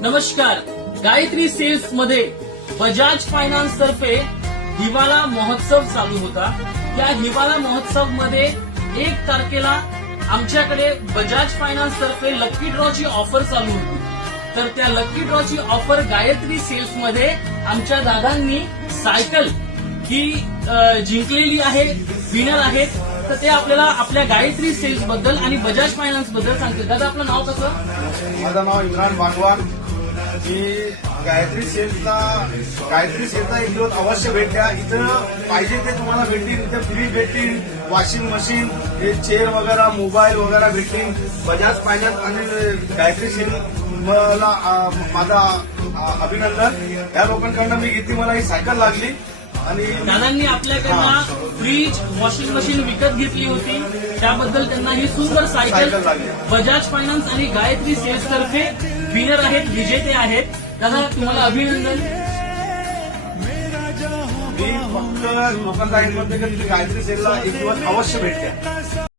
नमस्कार. गायत्री सेल्स मध्ये बजाज फायनान्स तर्फे हिवाळा महोत्सव चालू होता. या हिवाळा महोत्सव मध्ये 1 तारखेला आमच्याकडे बजाज फायनान्स तर्फे लकी ड्रॉची ऑफर चालू होती. तर त्या लकी ड्रॉची ऑफर गायत्री सेल्स मध्ये आमच्या दादांनी सायकल ही जिंकलेली आहे, विनर आहेत. तर ते आपल्याला आपल्या गायत्री सेल्स बद्दल आणि बजाज फायनान्स बद्दल सांगतील. दादा, आपलं नाव कसं? माझं नाव इम्रान बागवान. मी गायत्री सेल्सचा एक दिवस अवश्य भेट द्या. इथं पाहिजे ते तुम्हाला भेटतील. इथे फ्रीज भेटतील, वॉशिंग मशीन, चेअर वगैरे, मोबाईल वगैरे भेटतील. बजाज फायनान्स आणि गायत्री सेल्स मला माझा अभिनंदन. या लोकांकडनं मी घेतली, मला ही सायकल लागली. आणि दादांनी आपल्याकडनं फ्रीज, वॉशिंग मशीन विकत घेतली होती. त्याबद्दल त्यांना ही सुंदर सायकल बजाज फायनान्स आणि गायत्री सेल्स तर्फे विनर आहेत, विजेते आहेत. दादा, तुम्हाला अभिनंदन. मी फक्त लोकांना सांगितलं की तुम्ही गायत्री सेलला एक दिवस अवश्य भेट द्या.